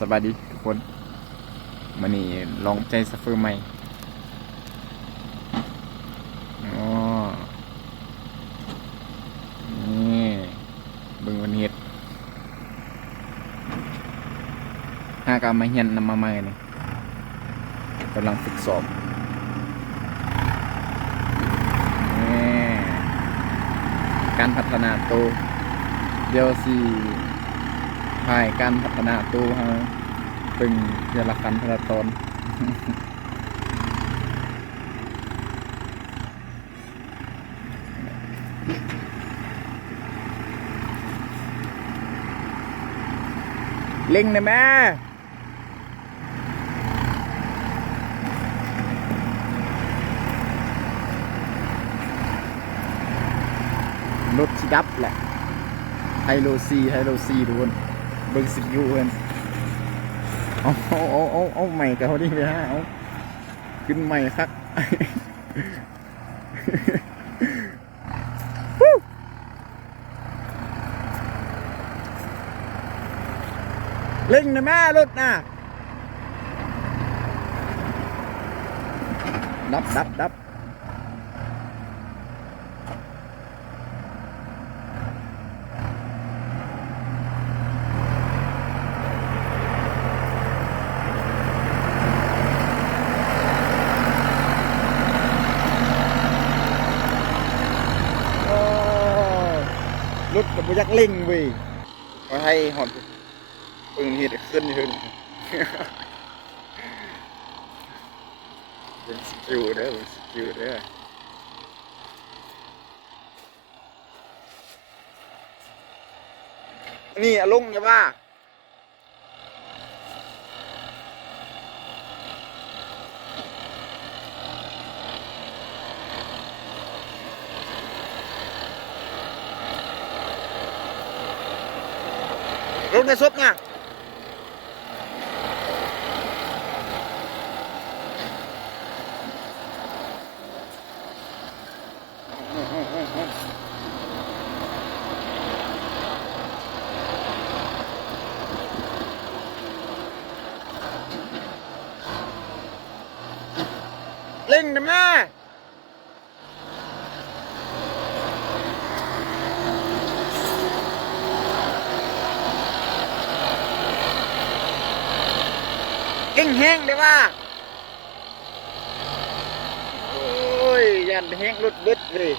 สบายดีทุกคนมานี่ลองใจซัฟเฟอร์ใหม่อ๋อนี่เบิ่งวันเฮ็ดกามาเฮียนนำมาใหม่นี่กำลังฝึกสอบนี่การพัฒนาตัวเดี๋ยวสิถ่ายการพัฒนาตัวฮะเป็นเรื่องละกันพละตอนเล็งนะแม่รถสิดับแหละไฮโลซีทุกคนเบิ่งสิอยู่เพิ่นเอาใหม่กับเขาดิไปฮะเอาขึ้นใหม่ครับเล่งนะแม่รถนะดับรถกับยักเล่งเว้ยมาให้หอนปึงเห็ดขึ้นเป็นสกิลเด้อเป็นสกิลเด้อนี่อารมณ์อย่าว่าลงในซุปนะเล่งนะแม่เก่งแห้งเลยว่าโอ้ยยันแห้งรถบึดเลย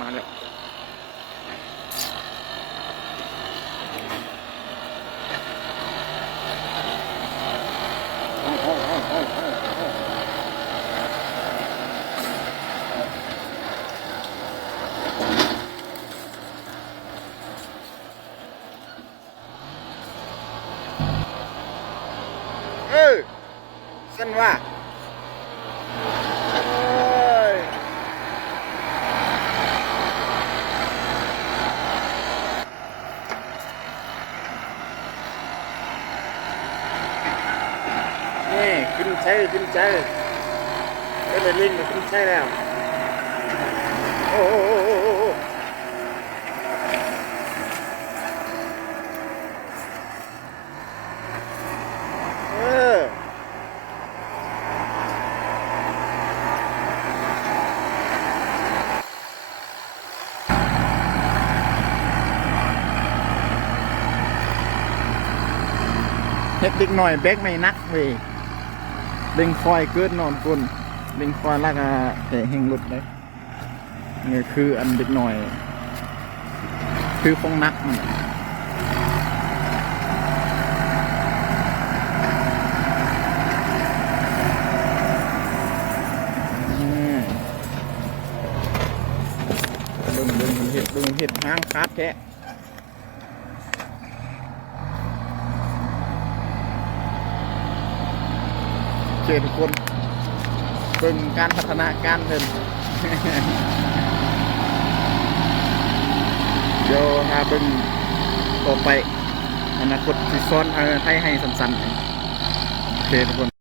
มาแล้วสั้นว่านี่ขึ้นใจก็เลยลิงขึ้นใจแล้วโอ้เฮ็ดเด็กหน่อยแบกไม่นักเว้ยเล็งคอยเกิดนอนกุนเล็งคอยลากแต่แห่งรถเลยนี่คืออันเด็กหน่อยคือฟองนักมันดึงเห็ดห้างคาดแท้เชิญทุกคนเป็นการพัฒนาการเพิ่นเดี๋ยวหาเป็นต่อไป อนาคตสิซ้อนไทยให้สั้นๆโอเคทุกคน